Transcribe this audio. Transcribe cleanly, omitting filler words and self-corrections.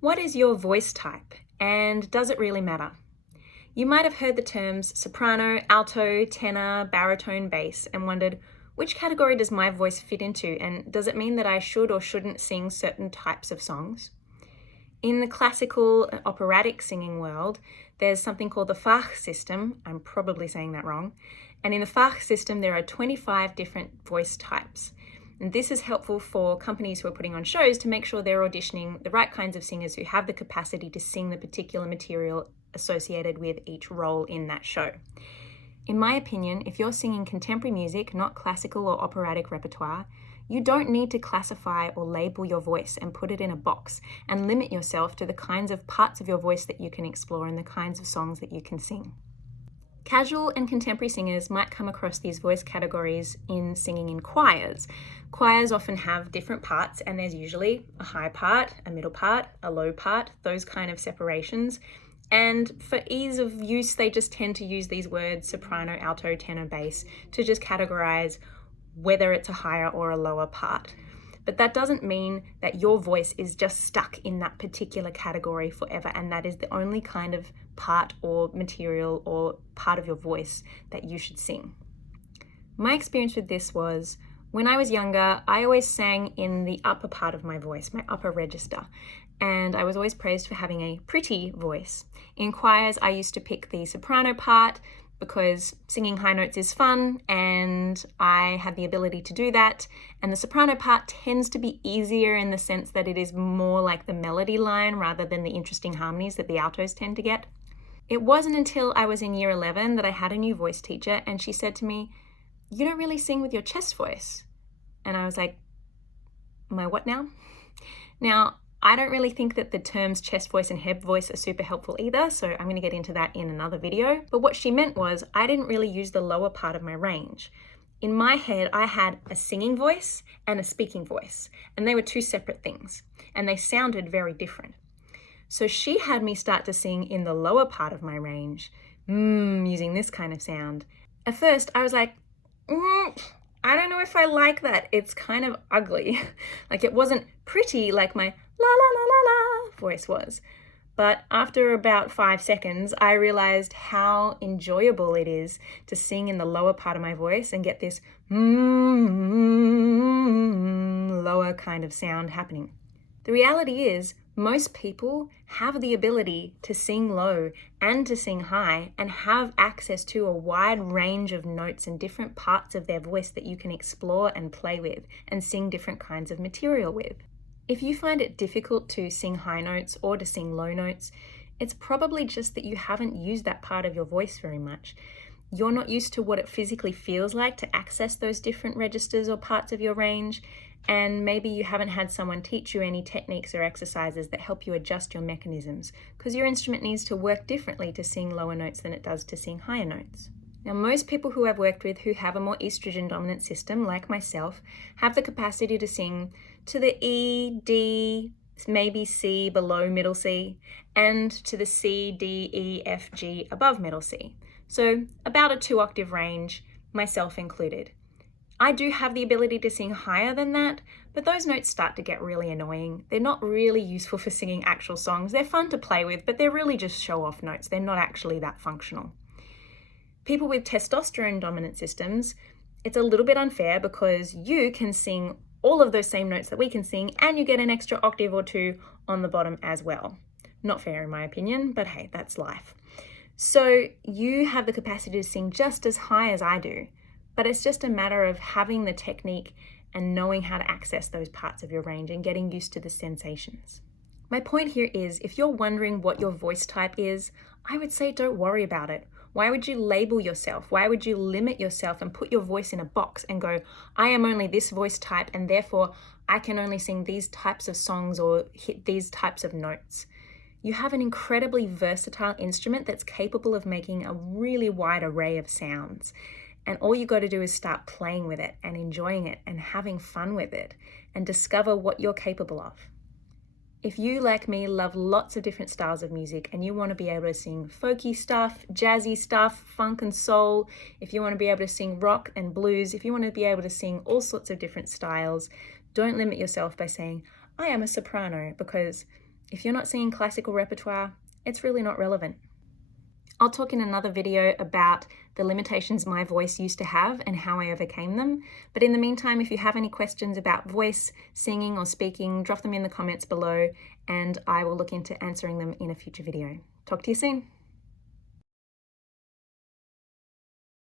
What is your voice type, and does it really matter? You might have heard the terms soprano, alto, tenor, baritone, bass, and wondered, which category does my voice fit into, and does it mean that I should or shouldn't sing certain types of songs? In the classical and operatic singing world, there's something called the Fach system. I'm probably saying that wrong. And in the Fach system, there are 25 different voice types. And this is helpful for companies who are putting on shows to make sure they're auditioning the right kinds of singers who have the capacity to sing the particular material associated with each role in that show. In my opinion, if you're singing contemporary music, not classical or operatic repertoire, you don't need to classify or label your voice and put it in a box and limit yourself to the kinds of parts of your voice that you can explore and the kinds of songs that you can sing. Casual and contemporary singers might come across these voice categories in singing in choirs. Choirs often have different parts, and there's usually a high part, a middle part, a low part, those kind of separations. And for ease of use, they just tend to use these words soprano, alto, tenor, bass to just categorize whether it's a higher or a lower part. But that doesn't mean that your voice is just stuck in that particular category forever, and that is the only kind of part or material or part of your voice that you should sing. My experience with this was, when I was younger, I always sang in the upper part of my voice, my upper register, and I was always praised for having a pretty voice. In choirs, I used to pick the soprano part because singing high notes is fun and I had the ability to do that. And the soprano part tends to be easier in the sense that it is more like the melody line rather than the interesting harmonies that the altos tend to get. It wasn't until I was in year 11 that I had a new voice teacher, and she said to me, "You don't really sing with your chest voice." And I was like, "My what now?" Now, I don't really think that the terms chest voice and head voice are super helpful either, so I'm going to get into that in another video. But what she meant was I didn't really use the lower part of my range. In my head, I had a singing voice and a speaking voice, and they were two separate things, and they sounded very different. So she had me start to sing in the lower part of my range, using this kind of sound. At first, I was like, I don't know if I like that. It's kind of ugly. Like, it wasn't pretty like my la la la la la voice was. But after about 5 seconds, I realized how enjoyable it is to sing in the lower part of my voice and get this lower kind of sound happening. The reality is, most people have the ability to sing low and to sing high and have access to a wide range of notes and different parts of their voice that you can explore and play with and sing different kinds of material with. If you find it difficult to sing high notes or to sing low notes, it's probably just that you haven't used that part of your voice very much. You're not used to what it physically feels like to access those different registers or parts of your range, and maybe you haven't had someone teach you any techniques or exercises that help you adjust your mechanisms, because your instrument needs to work differently to sing lower notes than it does to sing higher notes. Now, most people who I've worked with who have a more estrogen dominant system, like myself, have the capacity to sing to the E, D, maybe C below middle C, and to the C, D, E, F, G above middle C. So about a 2-octave range, myself included. I do have the ability to sing higher than that, but those notes start to get really annoying. They're not really useful for singing actual songs. They're fun to play with, but they're really just show-off notes. They're not actually that functional. People with testosterone dominant systems, it's a little bit unfair because you can sing all of those same notes that we can sing, and you get an extra octave or 2 on the bottom as well. Not fair in my opinion, but hey, that's life. So you have the capacity to sing just as high as I do, but it's just a matter of having the technique and knowing how to access those parts of your range and getting used to the sensations. My point here is, if you're wondering what your voice type is, I would say don't worry about it. Why would you label yourself? Why would you limit yourself and put your voice in a box and go, I am only this voice type and therefore I can only sing these types of songs or hit these types of notes? You have an incredibly versatile instrument that's capable of making a really wide array of sounds. And all you got to do is start playing with it and enjoying it and having fun with it and discover what you're capable of. If you, like me, love lots of different styles of music and you want to be able to sing folky stuff, jazzy stuff, funk and soul, if you want to be able to sing rock and blues, if you want to be able to sing all sorts of different styles, don't limit yourself by saying, I am a soprano, because If you're not singing classical repertoire, it's really not relevant. I'll talk in another video about the limitations my voice used to have and how I overcame them. But in the meantime, if you have any questions about voice, singing or speaking, drop them in the comments below and I will look into answering them in a future video. Talk to you soon.